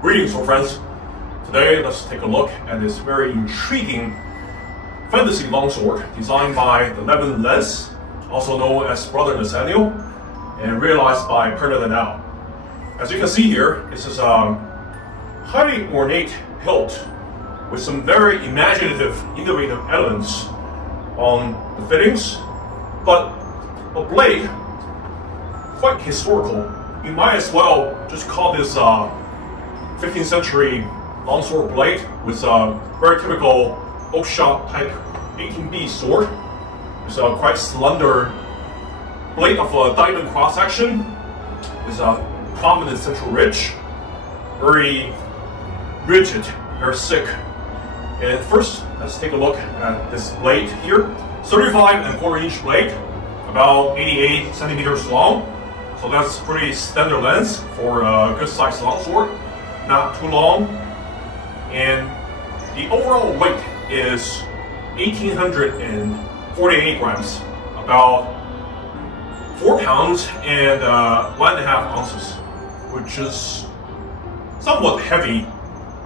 Greetings, old friends. Today, let's take a look at this very intriguing fantasy longsword designed by the Levin Lance, also known as Brother Nathaniel, and realized by Purna Darnal. As you can see here, this is a highly ornate hilt with some very imaginative, innovative elements on the fittings, but a blade quite historical. You might as well just call this 15th century longsword blade with a very typical oak shot type 18B sword. It's a quite slender blade of a diamond cross section with a prominent central ridge, very rigid, very thick. And first, let's take a look at this blade here. 35¼ blade, about 88 centimeters long. So that's pretty standard length for a good sized longsword, not too long. And the overall weight is 1,848 grams, about 4 pounds and 1.5 ounces, which is somewhat heavy,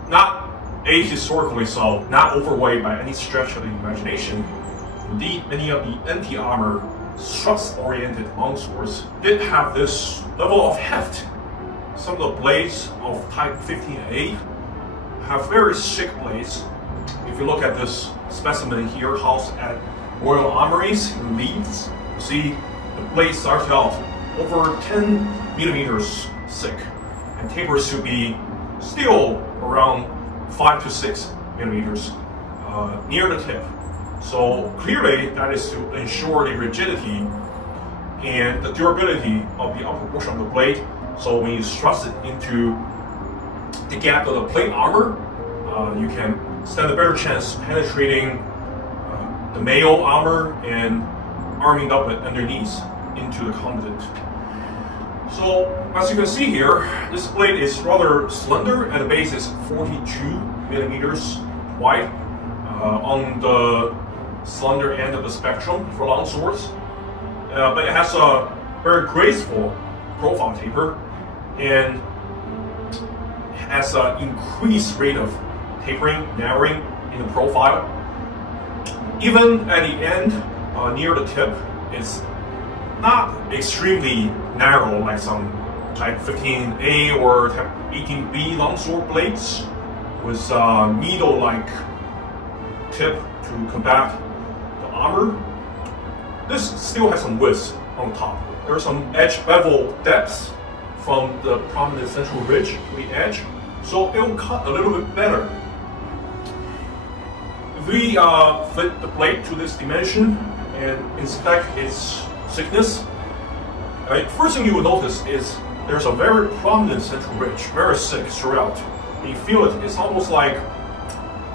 not ahistorically so, not overweight by any stretch of the imagination. Indeed, many of the anti-armor thrust-oriented longswords did have this level of heft. Some of the blades of type 15A have very thick blades. If you look at this specimen here, housed at Royal Armories in Leeds, you see the blade starts out over 10 millimeters thick and tapers to be still around 5 to 6 millimeters near the tip. So clearly that is to ensure the rigidity and the durability of the upper portion of the blade. So when you thrust it into the gap of the plate armor, you can stand a better chance penetrating the mail armor and arming up it underneath into the combatant. So as you can see here, this blade is rather slender and the base is 42 millimeters wide on the slender end of the spectrum for longswords, but it has a very graceful profile taper and has an increased rate of tapering, narrowing in the profile. Even at the end, near the tip, it's not extremely narrow like some type 15A or type 18B longsword blades with needle-like tip to combat the armor. This still has some width on top. There's some edge bevel depth from the prominent central ridge to the edge, so it will cut a little bit better. If we fit the blade to this dimension and inspect its thickness, first thing you will notice is there's a very prominent central ridge, very thick throughout. When you feel it, it's almost like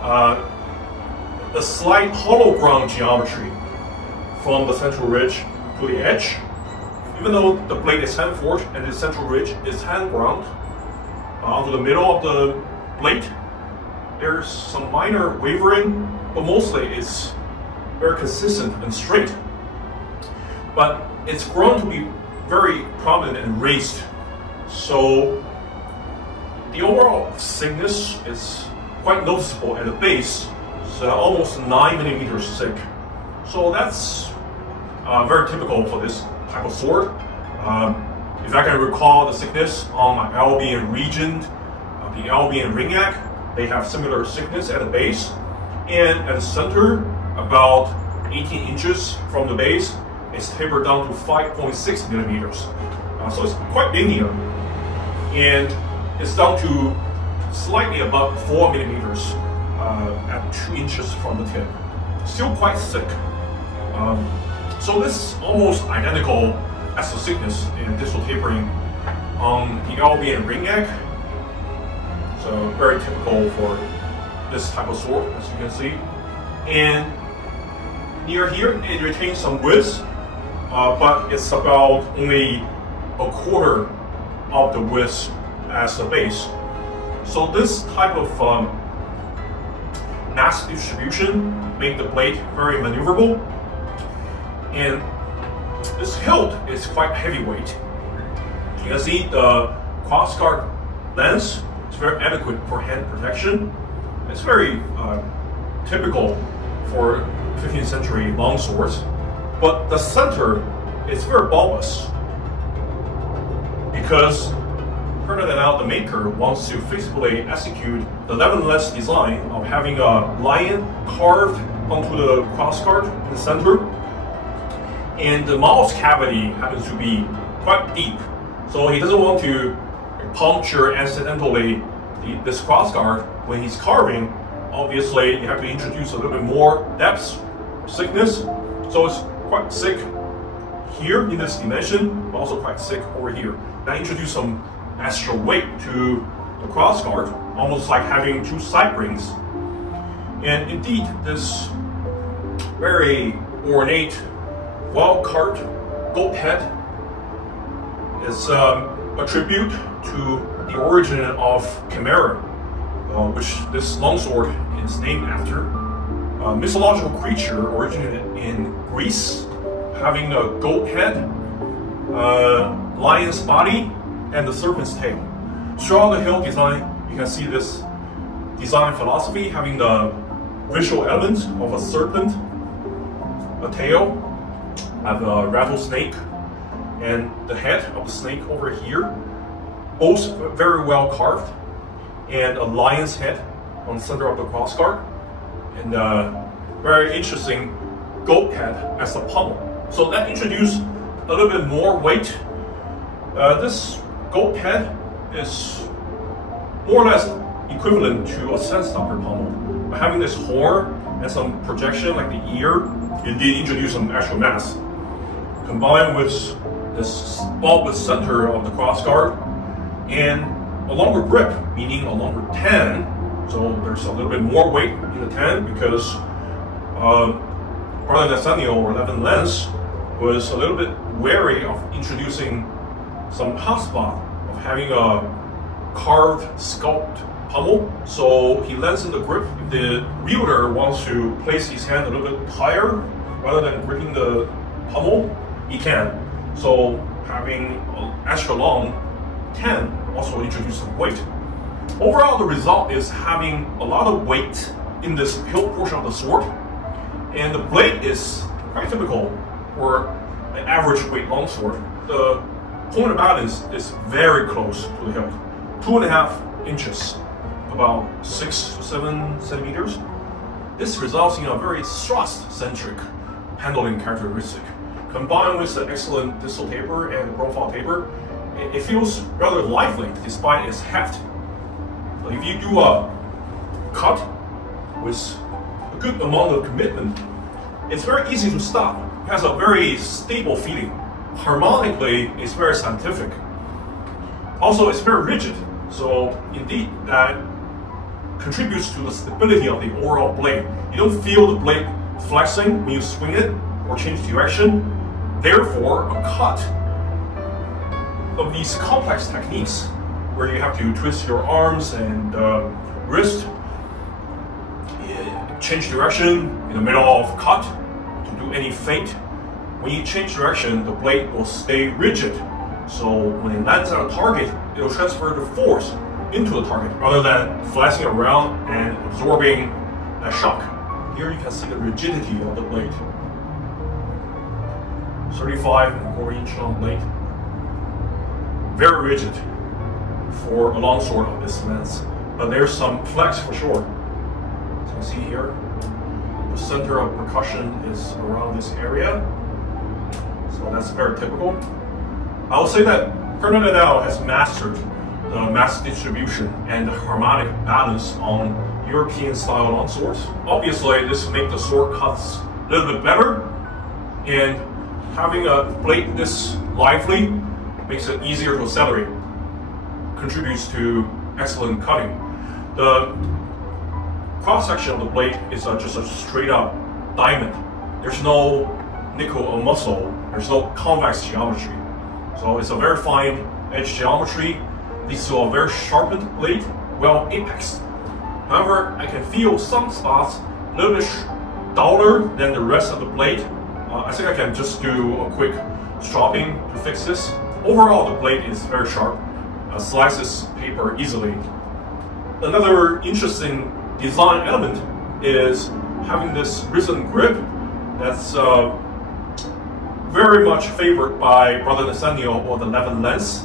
a slight hollow ground geometry from the central ridge to the edge. Even though the blade is hand forged and the central ridge is hand ground, onto the middle of the blade, there's some minor wavering, but mostly it's very consistent and straight. But it's grown to be very prominent and raised. So the overall thickness is quite noticeable at the base. It's almost 9 millimeters thick. So that's very typical for this type of sword. If I can recall the thickness on my LB and Regent, the LB and Ringneck, they have similar thickness at the base. And at the center, about 18 inches from the base, it's tapered down to 5.6 millimeters. So it's quite linear. And it's down to slightly above 4 millimeters at 2 inches from the tip. Still quite thick. So this is almost identical as the thickness and distal tapering on the LB and Ringneck. So very typical for this type of sword, as you can see. And near here, it retains some width, but it's about only a quarter of the width as the base. So this type of mass distribution made the blade very maneuverable. And this hilt is quite heavyweight. You can see the crossguard length It's very adequate for hand protection. It's very typical for 15th century longswords. But the center is very bulbous because Purna Darnal, the maker, wants to faithfully execute the Levin Lance design of having a lion carved onto the crossguard in the center. And the model's cavity happens to be quite deep, so he doesn't want to puncture accidentally this crossguard when he's carving. Obviously, you have to introduce a little bit more depth, thickness, so it's quite thick here in this dimension, but also quite thick over here. Now introduce some extra weight to the crossguard, almost like having two side rings. And indeed, this very ornate, well-carved goat head is a tribute to the origin of Chimera, which this longsword is named after. A mythological creature originated in Greece, having a goat head, lion's body, and the serpent's tail. Throughout the hilt design, you can see this design philosophy, having the visual elements of a serpent, a tail, have a rattlesnake, and the head of the snake over here, both very well carved, and a lion's head on the center of the crossguard, and very interesting goat head as the pommel. So that introduced a little bit more weight. This goat head is more or less equivalent to a sandstopper pommel. By having this horn and some projection like the ear, you did introduce some extra mass. Combined with this bulbous center of the crossguard and a longer grip, meaning a longer tan. So there's a little bit more weight in the tan because Purna Darnal or Levin Lance was a little bit wary of introducing some hotspot of having a carved, sculpted pommel. So he lengthened the grip. If the wielder wants to place his hand a little bit higher rather than gripping the pommel, he can. So having an extra long tan also introduces some weight. Overall, the result is having a lot of weight in this hilt portion of the sword, and the blade is quite typical for an average weight longsword. The point of balance is very close to the hilt, 2.5 inches, about 6 to 7 centimeters. This results in a very thrust-centric handling characteristic. Combined with the excellent distal taper and profile taper, it feels rather lively despite its heft. But if you do a cut with a good amount of commitment, it's very easy to stop. It has a very stable feeling. Harmonically, it's very scientific. Also, it's very rigid. So indeed, that contributes to the stability of the overall blade. You don't feel the blade flexing when you swing it or change direction. Therefore, a cut of these complex techniques where you have to twist your arms and wrist, change direction in the middle of cut to do any feint. When you change direction, the blade will stay rigid. So when it lands on a target, it will transfer the force into the target rather than flashing around and absorbing a shock. Here you can see the rigidity of the blade. 35.25 inch long blade. Very rigid for a longsword of this length, but there's some flex for sure. As you can see here, the center of percussion is around this area, so that's very typical. I would say that Purna Darnal has mastered the mass distribution and the harmonic balance on European style longswords. Obviously, this makes the sword cuts a little bit better, and having a blade this lively makes it easier to accelerate, contributes to excellent cutting. The cross-section of the blade is just a straight up diamond. There's no nickel or muscle, there's no convex geometry. So it's a very fine edge geometry, leads to a very sharpened blade, well apexed. However, I can feel some spots a little bit duller than the rest of the blade. I think I can just do a quick stropping to fix this. Overall, the blade is very sharp, slices paper easily. Another interesting design element is having this risen grip that's very much favored by Brother Nathaniel or the Levin Lance.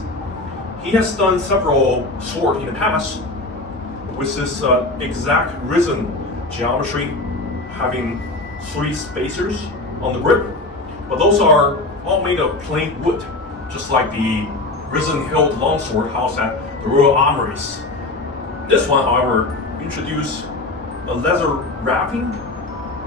He has done several swords in the past with this exact risen geometry, having 3 spacers on the grip, but those are all made of plain wood, just like the risen hilt longsword housed at the royal armories. This one, however, introduced a leather wrapping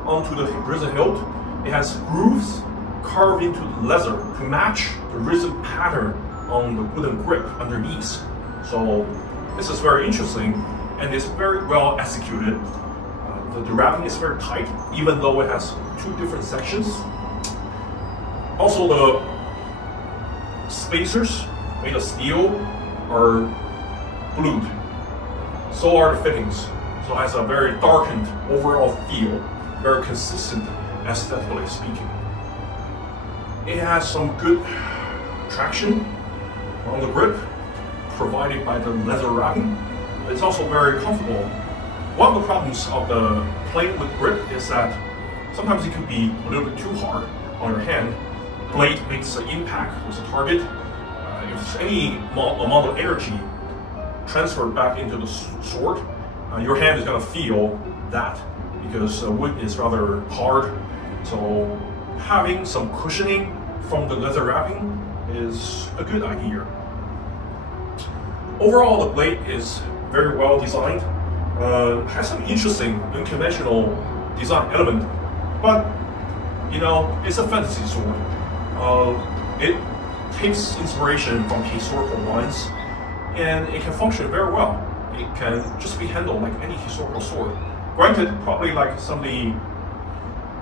onto the risen hilt. It has grooves carved into the leather to match the risen pattern on the wooden grip underneath. So this is very interesting, and it's very well executed. The wrapping is very tight, even though it has 2 different sections. Also, the spacers made of steel are blued. So are the fittings. So it has a very darkened overall feel, very consistent aesthetically speaking. It has some good traction on the grip provided by the leather wrapping. It's also very comfortable. One of the problems of the plain wood grip is that sometimes it could be a little bit too hard on your hand. Blade makes an impact with the target. If any amount of energy transferred back into the sword, your hand is going to feel that because wood is rather hard. So having some cushioning from the leather wrapping is a good idea. Overall, the blade is very well designed. Has some interesting, unconventional design element, but you know, it's a fantasy sword. It takes inspiration from historical lines, and it can function very well. It can just be handled like any historical sword. Granted, probably like some of the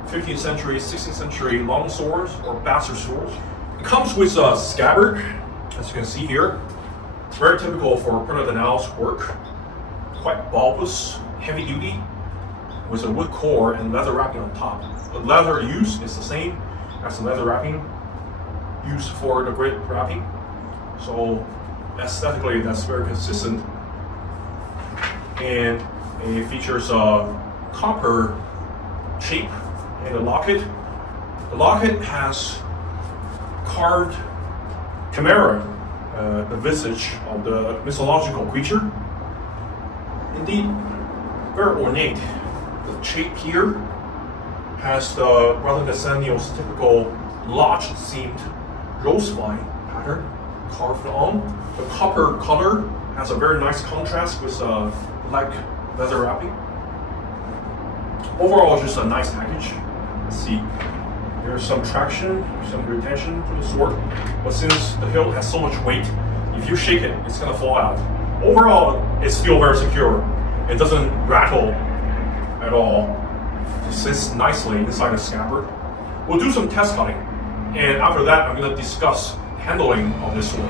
15th century, 16th century long swords or bastard swords. It comes with a scabbard, as you can see here. It's very typical for Purna Darnal's work. Quite bulbous, heavy duty, with a wood core and leather wrapping on top. The leather used is the same as the leather wrapping used for the grip wrapping. So aesthetically, that's very consistent. And it features a copper shape and a locket. The locket has carved Chimera, the visage of the mythological creature. Indeed, very ornate. The shape here has the Brother Nathaniel's typical lodge-seamed rosevine pattern carved on. The copper color has a very nice contrast with black leather wrapping. Overall, just a nice package. Let's see. There's some traction, some retention to the sword, but since the hilt has so much weight, if you shake it, it's gonna fall out. Overall, it's still very secure. It doesn't rattle at all. It sits nicely inside the scabbard. We'll do some test cutting, and after that, I'm gonna discuss handling of this sword.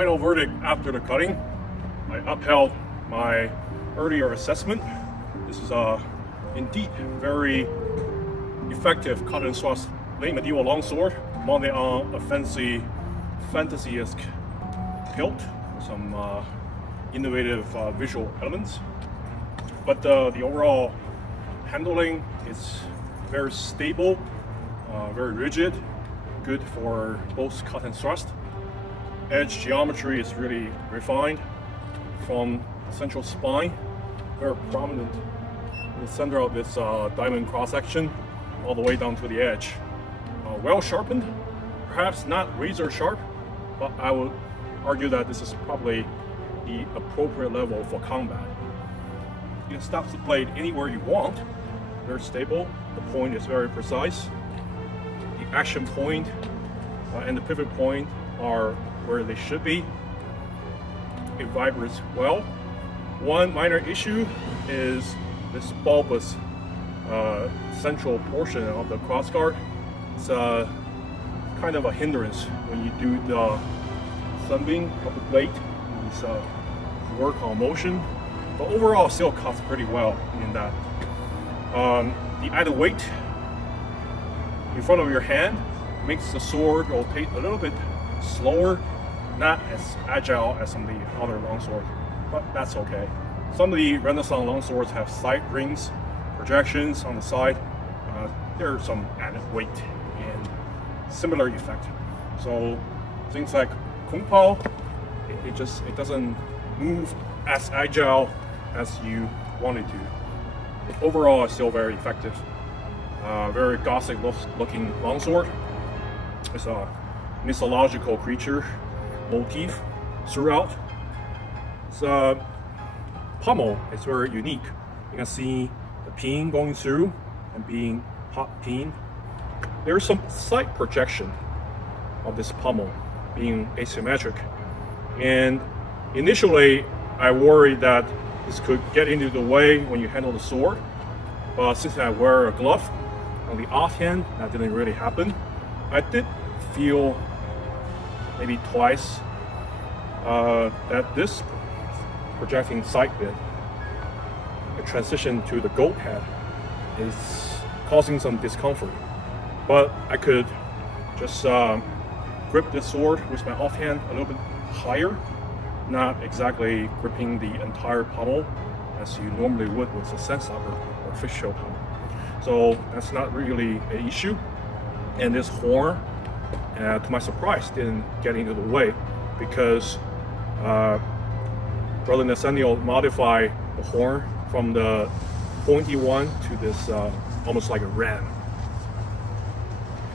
final verdict after the cutting. I upheld my earlier assessment. This is indeed very effective cut and thrust late medieval longsword mounted on a fantasy-esque hilt with some innovative visual elements. But the overall handling is very stable, very rigid, good for both cut and thrust. Edge geometry is really refined from the central spine, very prominent in the center of this diamond cross-section, all the way down to the edge. Well sharpened, perhaps not razor sharp, but I would argue that this is probably the appropriate level for combat. You can stop the blade anywhere you want, very stable, the point is very precise. The action point and the pivot point are where they should be. It vibrates well. One minor issue is this bulbous central portion of the crossguard. It's kind of a hindrance when you do the thumbing of the blade. It's work on motion, but overall still cuts pretty well in that. The added weight in front of your hand makes the sword rotate a little bit slower, not as agile as some of the other longswords, but that's okay. Some of the Renaissance longswords have side rings, projections on the side. There's some added weight and similar effect. So things like Kung Pao, it doesn't move as agile as you want it to. Overall, it's still very effective. Very Gothic looking longsword. It's a mythological creature motif throughout. Its pommel is very unique. You can see the peen going through and being hot peen. There's some side projection of this pommel being asymmetric. And initially, I worried that this could get into the way when you handle the sword. But since I wear a glove, on the offhand, that didn't really happen. I did feel maybe twice that this projecting side bit, the transition to the goat head, is causing some discomfort. But I could just grip this sword with my offhand a little bit higher, not exactly gripping the entire pommel as you normally would with a sandstopper or fishtail pommel. So that's not really an issue. And this horn, to my surprise, didn't get into the way because Brother Nathaniel modified the horn from the pointy one to this almost like a ram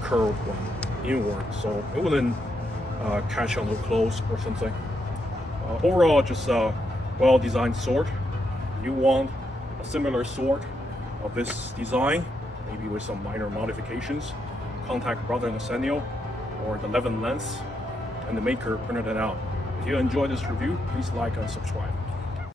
curved one inward, so it wouldn't catch on the clothes or something. Overall, just a well-designed sword. You want a similar sword of this design, maybe with some minor modifications, contact Brother Nathaniel or the Levin Lance and the maker Purna Darnal. If you enjoyed this review, please like and subscribe.